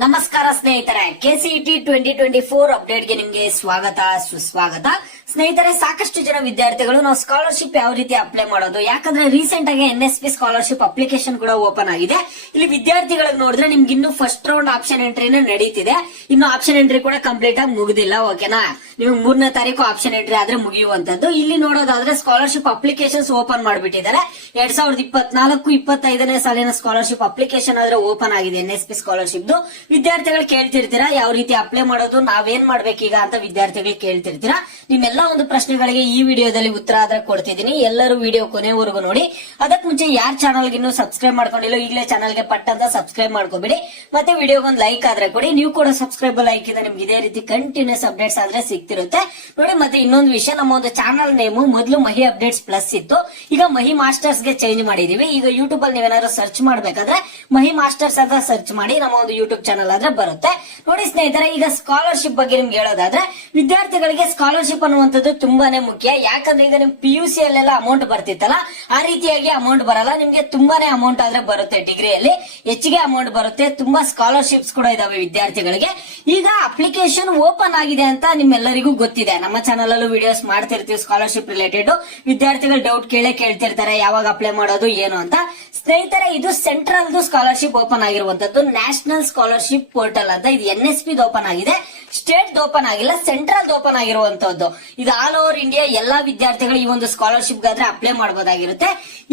ನಮಸ್ಕಾರ ಸ್ನೇಹಿತರೆ, ಕೆಸಿಇಟಿ 2024 ಅಪ್ಡೇಟ್ಗೆ ನಿಮ್ಗೆ ಸ್ವಾಗತ ಸುಸ್ವಾಗತ. ಸ್ನೇಹಿತರೆ, ಸಾಕಷ್ಟು ಜನ ವಿದ್ಯಾರ್ಥಿಗಳು ನಾವು ಸ್ಕಾಲರ್ಶಿಪ್ ಯಾವ ರೀತಿ ಅಪ್ಲೈ ಮಾಡೋದು, ಯಾಕಂದ್ರೆ ರೀಸೆಂಟ್ ಆಗಿ NSP ಸ್ಕಾಲರ್ಶಿಪ್ ಅಪ್ಲಿಕೇಶನ್ ಕೂಡ ಓಪನ್ ಆಗಿದೆ. ಇಲ್ಲಿ ವಿದ್ಯಾರ್ಥಿಗಳಿಗೆ ನೋಡಿದ್ರೆ ನಿಮ್ಗೆ ಇನ್ನು ಫಸ್ಟ್ ರೌಂಡ್ ಆಪ್ಷನ್ ಎಂಟ್ರಿನ ನಡೀತಿದೆ. ಇನ್ನು ಆಪ್ಷನ್ ಎಂಟ್ರಿ ಕೂಡ ಕಂಪ್ಲೀಟ್ ಆಗಿ ಮುಗಿದಿಲ್ಲ. ಓಕೆನಾ, ನಿಮ್ಗೆ 3ನೇ ತಾರೀಕು ಆಪ್ಷನ್ ಎಂಟ್ರಿ ಆದ್ರೆ ಮುಗಿಯುವಂತದ್ದು. ಇಲ್ಲಿ ನೋಡೋದಾದ್ರೆ ಸ್ಕಾಲರ್ಶಿಪ್ ಅಪ್ಲಿಕೇಶನ್ಸ್ ಓಪನ್ ಮಾಡಿಬಿಟ್ಟಿದ್ದಾರೆ. 2024-25ನೇ ಸಾಲಿನ ಸ್ಕಾಲರ್ಶಿಪ್ ಅಪ್ಲಿಕೇಶನ್ ಆದ್ರೆ ಓಪನ್ ಆಗಿದೆ. NSP ಸ್ಕಾಲರ್ಶಿಪ್ ವಿದ್ಯಾರ್ಥಿಗಳು ಕೇಳ್ತಿರ್ತೀರಾ ಯಾವ ರೀತಿ ಅಪ್ಲೈ ಮಾಡೋದು, ನಾವೇನ್ ಮಾಡ್ಬೇಕೀಗ ಅಂತ ವಿದ್ಯಾರ್ಥಿಗಳು ಕೇಳ್ತಿರ್ತೀರಾ. ನಿಮ್ಮೆಲ್ಲಾ ಒಂದು ಪ್ರಶ್ನೆಗಳಿಗೆ ಈ ವಿಡಿಯೋದಲ್ಲಿ ಉತ್ತರ ಆದ್ರೆ ಕೊಡ್ತಿದ್ದೀನಿ. ಎಲ್ಲರೂ ವಿಡಿಯೋ ಕೊನೆವರೆಗೂ ನೋಡಿ. ಅದಕ್ಕೆ ಮುಂಚೆ ಯಾರ ಚಾನಲ್ಗೆ ಇನ್ನೂ ಸಬ್ಸ್ಕ್ರೈಬ್ ಮಾಡ್ಕೊಂಡಿಲ್ಲ ಈಗಲೇ ಚಾನಲ್ಗೆ ಪಟ್ ಅಂತ ಸಬ್ಸ್ಕ್ರೈಬ್ ಮಾಡ್ಕೋಬೇಡಿ. ಮತ್ತೆ ವಿಡಿಯೋಗೊಂದು ಲೈಕ್ ಆದ್ರೆ ಕೊಡಿ. ನೀವು ಕೂಡ ಸಬ್ಸ್ಕ್ರೈಬ್ ಲೈಕ್ ಇಂದ ನಿಮ್ಗೆ ಇದೇ ರೀತಿ ಕಂಟಿನ್ಯೂಸ್ ಅಪ್ಡೇಟ್ಸ್ ಆದ್ರೆ ಸಿಗ್ತಿರುತ್ತೆ ನೋಡಿ. ಮತ್ತೆ ಇನ್ನೊಂದು ವಿಷಯ, ನಮ್ಮ ಒಂದು ಚಾನಲ್ ನೇಮು ಮೊದಲು ಮಹಿ ಅಪ್ಡೇಟ್ಸ್ ಪ್ಲಸ್ ಇತ್ತು, ಈಗ ಮಹಿ ಮಾಸ್ಟರ್ಸ್ ಗೆ ಚೇಂಜ್ ಮಾಡಿದೀವಿ. ಈಗ ಯೂಟ್ಯೂಬ್ ಅಲ್ಲಿ ನೀವೇನಾದ್ರು ಸರ್ಚ್ ಮಾಡ್ಬೇಕಾದ್ರೆ ಮಹಿ ಮಾಸ್ಟರ್ಸ್ ಅಂತ ಸರ್ಚ್ ಮಾಡಿ ನಮ್ಮ ಒಂದು ಯೂಟ್ಯೂಬ್ ಚಾನಲ್ ಆದ್ರೆ ಬರುತ್ತೆ ನೋಡಿ. ಸ್ನೇಹಿತರೆ, ಈಗ ಸ್ಕಾಲರ್ಶಿಪ್ ಬಗ್ಗೆ ನಿಮ್ಗೆ ಹೇಳೋದಾದ್ರೆ ವಿದ್ಯಾರ್ಥಿಗಳಿಗೆ ಸ್ಕಾಲರ್ಶಿಪ್ ಅನ್ನುವಂಥದ್ದು ತುಂಬಾನೇ ಮುಖ್ಯ. ಯಾಕಂದ್ರೆ ಈಗ ನಿಮ್ PUC ಅಲ್ಲೆಲ್ಲ ಅಮೌಂಟ್ ಬರ್ತಿತ್ತಲ್ಲ, ಆ ರೀತಿಯಾಗಿ ಅಮೌಂಟ್ ಬರಲ್ಲ. ನಿಮ್ಗೆ ತುಂಬಾನೇ ಅಮೌಂಟ್ ಆದ್ರೆ ಬರುತ್ತೆ, ಡಿಗ್ರಿಯಲ್ಲಿ ಹೆಚ್ಚಿಗೆ ಅಮೌಂಟ್ ಬರುತ್ತೆ. ತುಂಬಾ ಸ್ಕಾಲರ್ಶಿಪ್ಸ್ ಕೂಡ ಇದಾವೆ ವಿದ್ಯಾರ್ಥಿಗಳಿಗೆ. ಈಗ ಅಪ್ಲಿಕೇಶನ್ ಓಪನ್ ಆಗಿದೆ ಅಂತ ನಿಮ್ಮೆಲ್ಲರಿಗೂ ಗೊತ್ತಿದೆ. ನಮ್ಮ ಚಾನಲ್ ಅಲ್ಲೂ ವಿಡಿಯೋಸ್ ಮಾಡ್ತಿರ್ತೀವಿ ಸ್ಕಾಲರ್ಶಿಪ್ ರಿಲೇಟೆಡ್. ವಿದ್ಯಾರ್ಥಿಗಳು ಡೌಟ್ ಕೇಳ್ತಿರ್ತಾರೆ ಯಾವಾಗ ಅಪ್ಲೈ ಮಾಡೋದು ಏನು ಅಂತ. ಸ್ನೇಹಿತರೆ, ಇದು ಸೆಂಟ್ರಲ್ ಸ್ಕಾಲರ್ಶಿಪ್ ಓಪನ್ ಆಗಿರುವಂತದ್ದು, ನ್ಯಾಷನಲ್ ಸ್ಕಾಲರ್ಶಿಪ್ ಪೋರ್ಟಲ್ ಅಂತ. ಇದು NSP ಓಪನ್ ಆಗಿದೆ, ಸ್ಟೇಟ್ ಓಪನ್ ಆಗಿಲ್ಲ, ಸೆಂಟ್ರಲ್ ಓಪನ್ ಆಗಿರುವಂತದ್ದು. ಇದು ಆಲ್ ಓವರ್ ಇಂಡಿಯಾ ಎಲ್ಲಾ ವಿದ್ಯಾರ್ಥಿಗಳು ಈ ಒಂದು ಸ್ಕಾಲರ್ಶಿಪ್ ಗಾದ್ರೆ ಅಪ್ಲೈ ಮಾಡಬಹುದಾಗಿರುತ್ತೆ.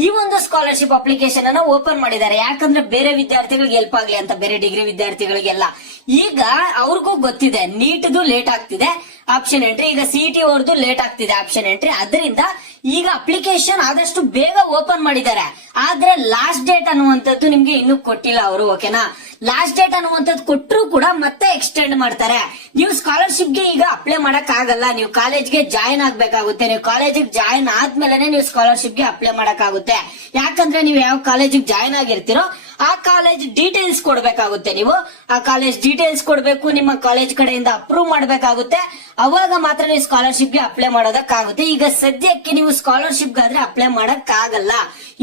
ಈ ಒಂದು ಸ್ಕಾಲರ್ಶಿಪ್ ಅಪ್ಲಿಕೇಶನ್ ಅನ್ನ ಓಪನ್ ಮಾಡಿದ್ದಾರೆ, ಯಾಕಂದ್ರೆ ಬೇರೆ ವಿದ್ಯಾರ್ಥಿಗಳಿಗೆ ಹೆಲ್ಪ್ ಆಗ್ಲಿ ಅಂತ, ಬೇರೆ ಡಿಗ್ರಿ ವಿದ್ಯಾರ್ಥಿಗಳಿಗೆಲ್ಲ. ಈಗ ಅವ್ರಿಗೂ ಗೊತ್ತಿದೆ ನೀಟ್ದು ಲೇಟ್ ಆಗ್ತಿದೆ ಆಪ್ಷನ್ ಎಂಟ್ರಿ, ಈಗ CET ಅವ್ರದ್ದು ಲೇಟ್ ಆಗ್ತಿದೆ ಆಪ್ಷನ್ ಎಂಟ್ರಿ. ಅದರಿಂದ ಈಗ ಅಪ್ಲಿಕೇಶನ್ ಆದಷ್ಟು ಬೇಗ ಓಪನ್ ಮಾಡಿದ್ದಾರೆ. ಆದ್ರೆ ಲಾಸ್ಟ್ ಡೇಟ್ ಅನ್ನುವಂಥದ್ದು ನಿಮ್ಗೆ ಇನ್ನೂ ಕೊಟ್ಟಿಲ್ಲ ಅವರು. ಓಕೆನಾ, ಲಾಸ್ಟ್ ಡೇಟ್ ಅನ್ನುವಂಥದ್ದು ಕೊಟ್ಟರು ಕೂಡ ಮತ್ತೆ ಎಕ್ಸ್ಟೆಂಡ್ ಮಾಡ್ತಾರೆ. ನೀವು ಸ್ಕಾಲರ್ಶಿಪ್ಗೆ ಈಗ ಅಪ್ಲೈ ಮಾಡಕ್ ಆಗಲ್ಲ, ನೀವು ಕಾಲೇಜ್ಗೆ ಜಾಯಿನ್ ಆಗ್ಬೇಕಾಗುತ್ತೆ. ನೀವು ಕಾಲೇಜಿಗೆ ಜಾಯಿನ್ ಆದ್ಮೇಲೆ ನೀವು ಸ್ಕಾಲರ್ಶಿಪ್ಗೆ ಅಪ್ಲೈ ಮಾಡಕ್ ಆಗುತ್ತೆ. ಯಾಕಂದ್ರೆ ನೀವು ಯಾವ ಕಾಲೇಜಿಗೆ ಜಾಯಿನ್ ಆಗಿರ್ತೀರೋ ಆ ಕಾಲೇಜ್ ಡೀಟೇಲ್ಸ್ ಕೊಡ್ಬೇಕಾಗುತ್ತೆ. ನೀವು ಆ ಕಾಲೇಜ್ ಡೀಟೇಲ್ಸ್ ಕೊಡ್ಬೇಕು, ನಿಮ್ಮ ಕಾಲೇಜ್ ಕಡೆಯಿಂದ ಅಪ್ರೂವ್ ಮಾಡ್ಬೇಕಾಗುತ್ತೆ. ಅವಾಗ ಮಾತ್ರ ನೀವು ಸ್ಕಾಲರ್ಶಿಪ್ಗೆ ಅಪ್ಲೈ ಮಾಡೋದಕ್ಕಾಗುತ್ತೆ. ಈಗ ಸದ್ಯಕ್ಕೆ ನೀವು ಸ್ಕಾಲರ್ಶಿಪ್ ಗಾದ್ರೆ ಅಪ್ಲೈ ಮಾಡಕ್ ಆಗಲ್ಲ.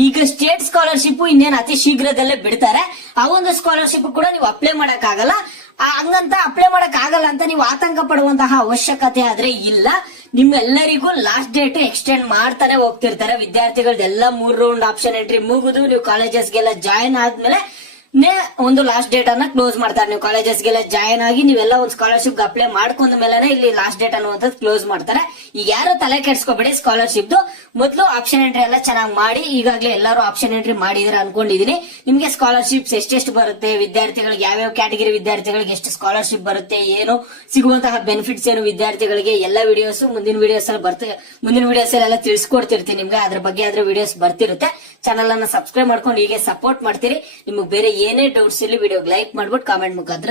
ಈಗ ಸ್ಟೇಟ್ ಸ್ಕಾಲರ್ಶಿಪ್ ಇನ್ನೇನು ಅತಿ ಶೀಘ್ರದಲ್ಲೇ ಬಿಡ್ತಾರೆ. ಆ ಒಂದು ಸ್ಕಾಲರ್ಶಿಪ್ ಕೂಡ ನೀವು ಅಪ್ಲೈ ಮಾಡಕ್ ಆಗಲ್ಲ. ಹಂಗಂತ ಅಪ್ಲೈ ಮಾಡಕ್ ಆಗಲ್ಲ ಅಂತ ನೀವು ಆತಂಕ ಪಡುವಂತಹ ಅವಶ್ಯಕತೆ ಆದ್ರೆ ಇಲ್ಲ. ನಿಮ್ಮೆಲ್ಲರಿಗೂ ಲಾಸ್ಟ್ ಡೇಟ್ ಎಕ್ಸ್ಟೆಂಡ್ ಮಾಡ್ತಾನೆ ಹೋಗ್ತಿರ್ತಾರೆ. ವಿದ್ಯಾರ್ಥಿಗಳದೆಲ್ಲ 3 ರೌಂಡ್ ಆಪ್ಷನ್ ಎಂಟ್ರಿ ಮುಗಿದು ನೀವು ಕಾಲೇಜಸ್ಗೆಲ್ಲ ಜಾಯಿನ್ ಆದ್ಮೇಲೆ ಒಂದು ಲಾಸ್ಟ್ ಡೇಟ್ ಅನ್ನ ಕ್ಲೋಸ್ ಮಾಡ್ತಾರೆ. ನೀವು ಕಾಲೇಜಸ್ಗೆಲ್ಲ ಜಾಯಿನ್ ಆಗಿ ನೀವೆಲ್ಲ ಒಂದು ಸ್ಕಾಲರ್ಶಿಪ್ ಅಪ್ಲೈ ಮಾಡ್ಕೊಂಡ ಮೇಲೆ ಇಲ್ಲಿ ಲಾಸ್ಟ್ ಡೇಟ್ ಅನ್ನುವಂಥದ್ದು ಕ್ಲೋಸ್ ಮಾಡ್ತಾರೆ. ಈಗ ಯಾರು ತಲೆ ಕೆಡ್ಸ್ಕೊಬೇಡಿ, ಸ್ಕಾಲರ್ಶಿಪ್ ಮೊದಲು ಆಪ್ಷನ್ ಎಂಟ್ರಿ ಎಲ್ಲ ಚೆನ್ನಾಗಿ ಮಾಡಿ. ಈಗಾಗಲೇ ಎಲ್ಲರೂ ಆಪ್ಷನ್ ಎಂಟ್ರಿ ಮಾಡಿದ್ರೆ ಅನ್ಕೊಂಡಿದೀನಿ. ನಿಮ್ಗೆ ಸ್ಕಾಲರ್ಶಿಪ್ಸ್ ಎಷ್ಟೆಷ್ಟು ಬರುತ್ತೆ, ವಿದ್ಯಾರ್ಥಿಗಳಿಗೆ ಯಾವ್ಯಾವ ಕ್ಯಾಟಗರಿ ವಿದ್ಯಾರ್ಥಿಗಳಿಗೆ ಎಷ್ಟು ಸ್ಕಾಲರ್ಶಿಪ್ ಬರುತ್ತೆ, ಏನು ಸಿಗುವಂತಹ ಬೆನಿಫಿಟ್ಸ್ ಏನು ವಿದ್ಯಾರ್ಥಿಗಳಿಗೆ, ಎಲ್ಲ ವಿಡಿಯೋಸ್ ಮುಂದಿನ ವಿಡಿಯೋಸ್ ಅಲ್ಲಿ ಬರ್ತದೆ. ಮುಂದಿನ ವಿಡಿಯೋಸ್ ಎಲ್ಲ ತಿಳಿಸ್ಕೊಡ್ತಿರ್ತೀನಿ ನಿಮ್ಗೆ. ಅದ್ರ ಬಗ್ಗೆ ಆದ್ರೆ ವಿಡಿಯೋಸ್ ಬರ್ತಿರುತ್ತೆ. ಚಾನಲ್ ಅನ್ನ ಸಬ್ಸ್ಕ್ರೈಬ್ ಮಾಡ್ಕೊಂಡು ಹೀಗೆ ಸಪೋರ್ಟ್ ಮಾಡ್ತೀರಿ. ನಿಮ್ಗೆ ಬೇರೆ ಏನೇ ಡೌಟ್ಸ್ ಇಲ್ಲಿ ವಿಡಿಯೋಗೆ ಲೈಕ್ ಮಾಡ್ಬಿಟ್ಟು ಕಾಮೆಂಟ್ ಮುಖಾಂತರ